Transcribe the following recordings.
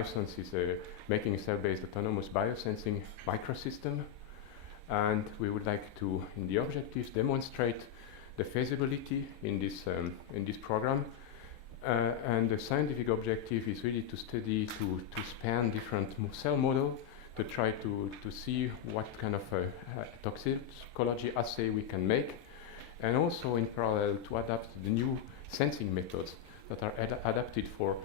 livesense is making a cell-based autonomous biosensing microsystem. And we would like to, in the objectives, demonstrate the feasibility in this program. And the scientific objective is really to study, to span different cell models, to try to see what kind of toxicology assay we can make, and also in parallel to adapt the new sensing methods that are adapted for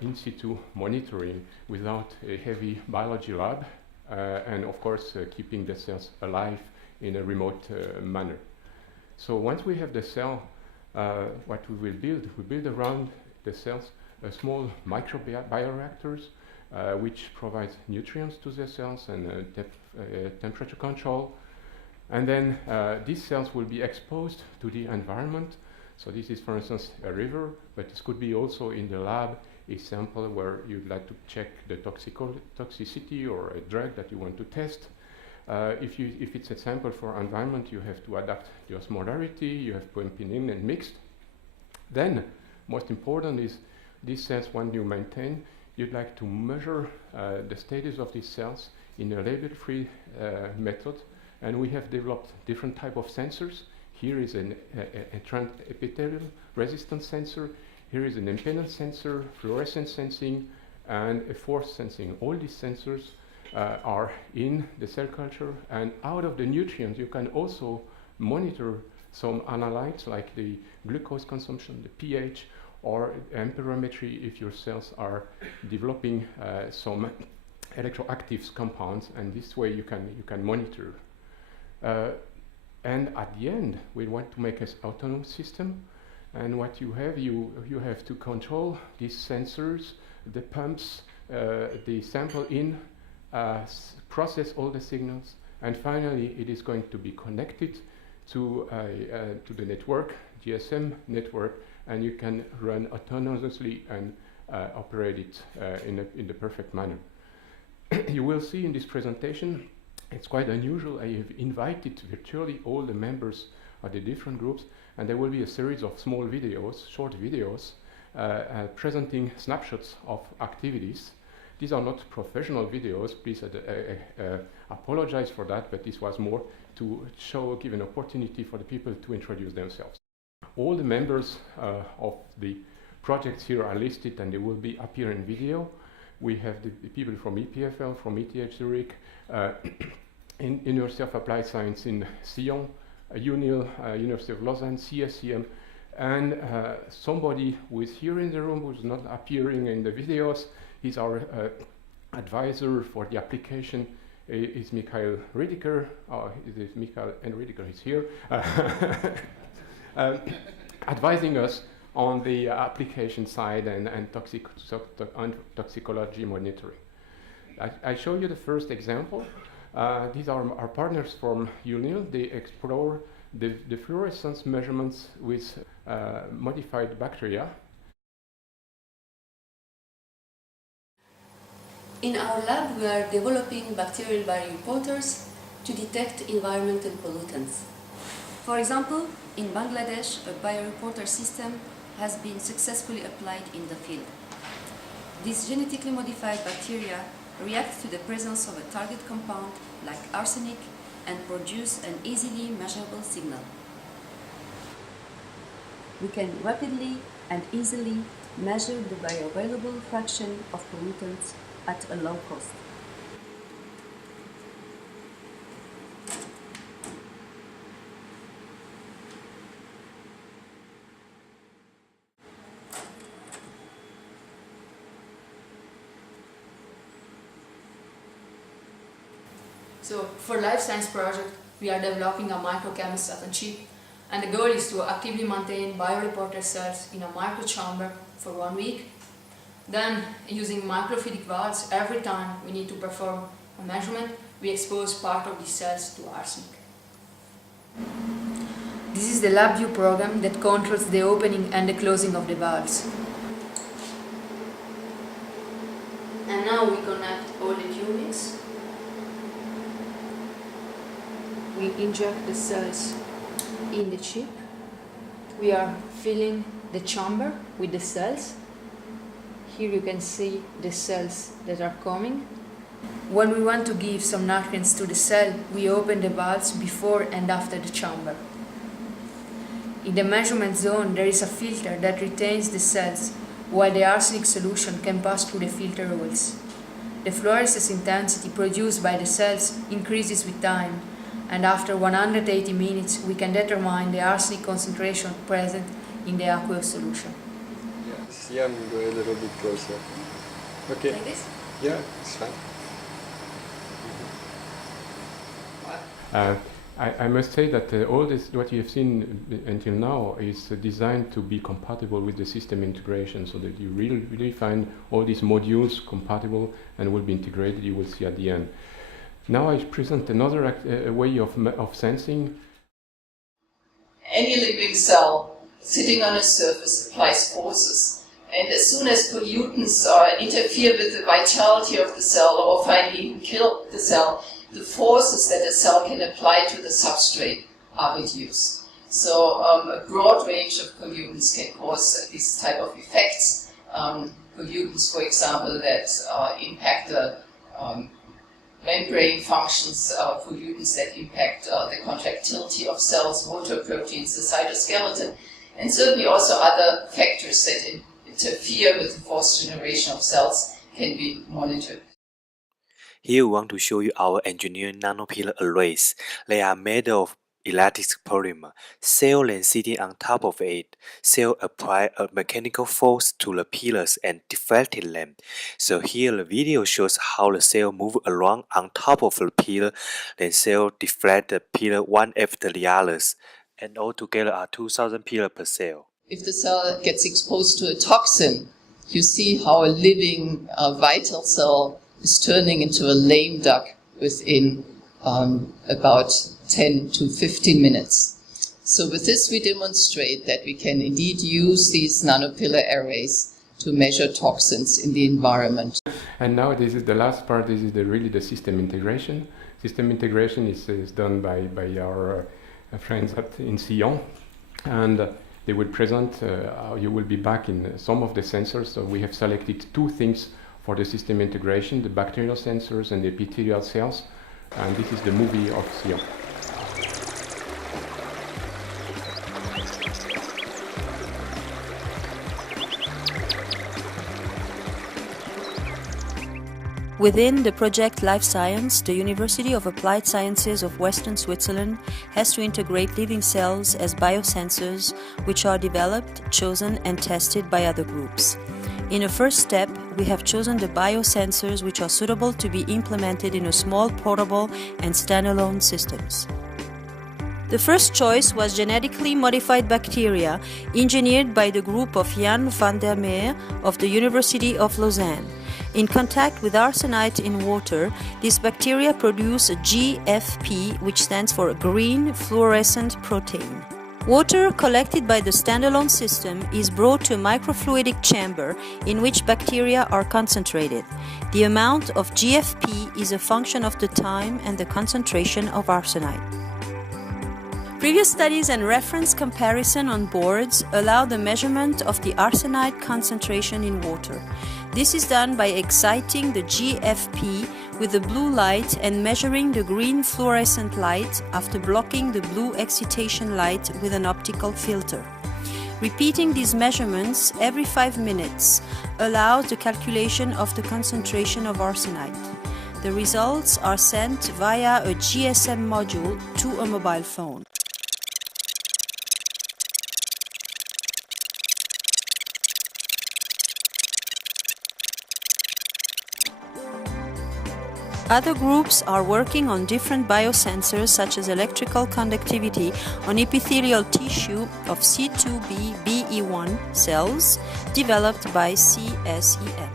in situ monitoring without a heavy biology lab, and of course keeping the cells alive in a remote manner. So once we have the cell, what we build around the cells small microbioreactors which provide nutrients to the cells and temperature control. And then these cells will be exposed to the environment. So this is, for instance, a river, but this could be also in the lab a sample where you'd like to check the toxicity or a drug that you want to test. If it's a sample for environment, you have to adapt the osmolarity, you have pumping in and mixed. Then, most important is these cells, when you maintain, you'd like to measure the status of these cells in a label-free method. And we have developed different type of sensors. Here is an epithelial resistance sensor. Here is an impedance sensor, fluorescence sensing, and a force sensing. All these sensors are in the cell culture, and out of the nutrients you can also monitor some analytes like the glucose consumption, the pH, or amperometry if your cells are developing some electroactive compounds, and this way you can monitor. And at the end, we want to make an autonomous system, and what you have to control these sensors, the pumps, the sample in, process all the signals, and finally it is going to be connected to the network, GSM network, and you can run autonomously and operate it in the perfect manner. You will see in this presentation, it's quite unusual. I have invited virtually all the members of the different groups, and there will be a series of small videos, short videos, presenting snapshots of activities. These are not professional videos, please apologize for that, but this was more to give an opportunity for the people to introduce themselves. All the members of the projects here are listed, and they will be appear in video. We have the people from EPFL, from ETH Zurich, in University of Applied Science in Sion, UNIL, University of Lausanne, CSCM, and somebody who is here in the room who's not appearing in the videos. He's our advisor for the application. Is Michael Riediger. Is Michael and Riediger is here, advising us on the application side and toxicology monitoring. I show you the first example. These are our partners from UNIL. They explore the fluorescence measurements with modified bacteria. In our lab, we are developing bacterial bioreporters to detect environmental pollutants. For example, in Bangladesh, a bioreporter system has been successfully applied in the field. These genetically modified bacteria react to the presence of a target compound like arsenic and produce an easily measurable signal. We can rapidly and easily measure the bioavailable fraction of pollutants at a low cost. So for Life Science project, we are developing a microchemist on chip, and the goal is to actively maintain bioreporter cells in a microchamber for 1 week. Then, using microfluidic valves, every time we need to perform a measurement, we expose part of these cells to arsenic. This is the LabVIEW program that controls the opening and the closing of the valves. And now we connect all the tubings. We inject the cells in the chip. We are filling the chamber with the cells. Here you can see the cells that are coming. When we want to give some nutrients to the cell, we open the valves before and after the chamber. In the measurement zone, there is a filter that retains the cells, while the arsenic solution can pass through the filter holes. The fluorescence intensity produced by the cells increases with time, and after 180 minutes we can determine the arsenic concentration present in the aqueous solution. Yes, yeah, I'm going a little bit closer. Okay. Like this? Yeah, it's fine. I must say that all this, what you have seen until now, is designed to be compatible with the system integration, so that you really find all these modules compatible and will be integrated. You will see at the end. Now I present another way of sensing. Any living cell sitting on a surface applies forces, and as soon as pollutants interfere with the vitality of the cell or finally even kill the cell, the forces that a cell can apply to the substrate are reduced. So a broad range of pollutants can cause these type of effects. Pollutants, for example, that impact the membrane functions, pollutants that impact the contractility of cells, motor proteins, the cytoskeleton, and certainly also other factors that interfere with the fourth generation of cells can be monitored. Here we want to show you our engineered nanopillar arrays. They are made of elastic polymer. Cell then sitting on top of it. Cell apply a mechanical force to the pillars and deflected them. So here the video shows how the cell move around on top of the pillar. Then cell deflect the pillar one after the others. And altogether are 2,000 pillars per cell. If the cell gets exposed to a toxin, you see how a living vital cell is turning into a lame duck within about 10 to 15 minutes. So with this we demonstrate that we can indeed use these nanopillar arrays to measure toxins in the environment. And now this is the last part. This is really the system integration. System integration is done by our friends in Sion, and they will present how you will be back in some of the sensors. So we have selected two things for the system integration: the bacterial sensors and the epithelial cells. And this is the movie of Sion. Within the project Life Science, the University of Applied Sciences of Western Switzerland has to integrate living cells as biosensors, which are developed, chosen and tested by other groups. In a first step, we have chosen the biosensors which are suitable to be implemented in a small, portable and standalone systems. The first choice was genetically modified bacteria engineered by the group of Jan van der Meer of the University of Lausanne. In contact with arsenite in water, these bacteria produce a GFP, which stands for green fluorescent protein. Water collected by the standalone system is brought to a microfluidic chamber in which bacteria are concentrated. The amount of GFP is a function of the time and the concentration of arsenite. Previous studies and reference comparison on boards allow the measurement of the arsenite concentration in water. This is done by exciting the GFP with the blue light and measuring the green fluorescent light after blocking the blue excitation light with an optical filter. Repeating these measurements every 5 minutes allows the calculation of the concentration of arsenite. The results are sent via a GSM module to a mobile phone. Other groups are working on different biosensors such as electrical conductivity on epithelial tissue of C2b-BE1 cells developed by CSEM.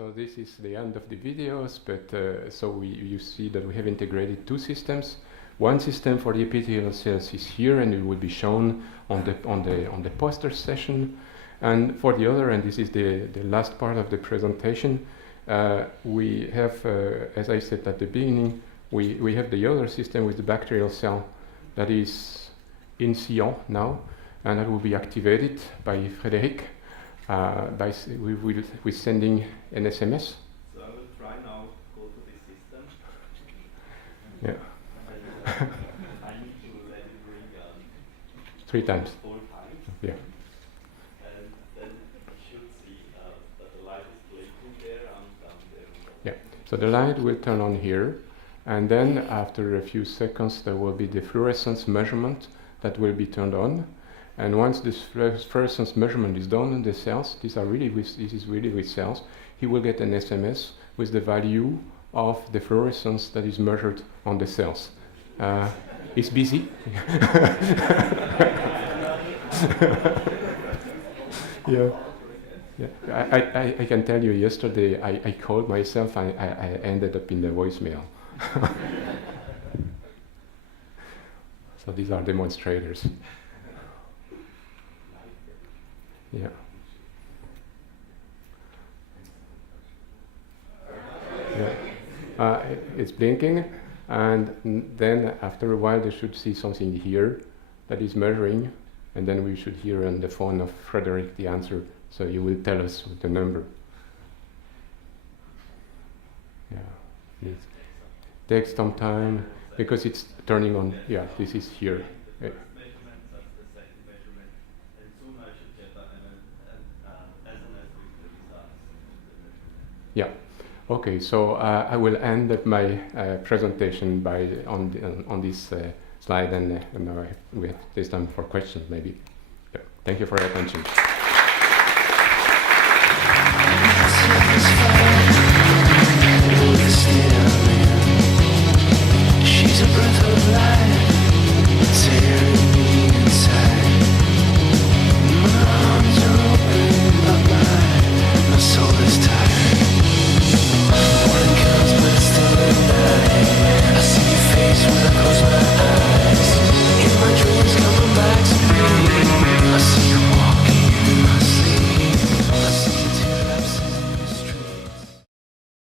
so this is the end of the videos, but you see that we have integrated two systems. One system for the epithelial cells is here, and it will be shown on the poster session. And for the other, and this is the last part of the presentation, we have, as I said at the beginning, we have the other system with the bacterial cell that is in Sion now, and that will be activated by Frédéric. We're sending an SMS. So I will try now to go to this system. Yeah. I need to let it ring 3 times. 4 times. Yeah. And then you should see that the light is blinking there and down there. Yeah. So the light will turn on here, and then after a few seconds there will be the fluorescence measurement that will be turned on. And once this fluorescence measurement is done on the cells, this is really with cells, he will get an SMS with the value of the fluorescence that is measured on the cells. It's busy. Yeah. Yeah. I can tell you, yesterday I called myself, I ended up in the voicemail. So these are demonstrators. Yeah. Yeah. It's blinking, and then after a while they should see something here that is measuring, and then we should hear on the phone of Frederick the answer, so you will tell us the number. Yeah. It takes some time because it's turning on. Yeah, this is here. Yeah. Okay. So I will end up my presentation by on this slide, and we have this time for questions, maybe. Yeah. Thank you for your attention. She's a breath of life, tearing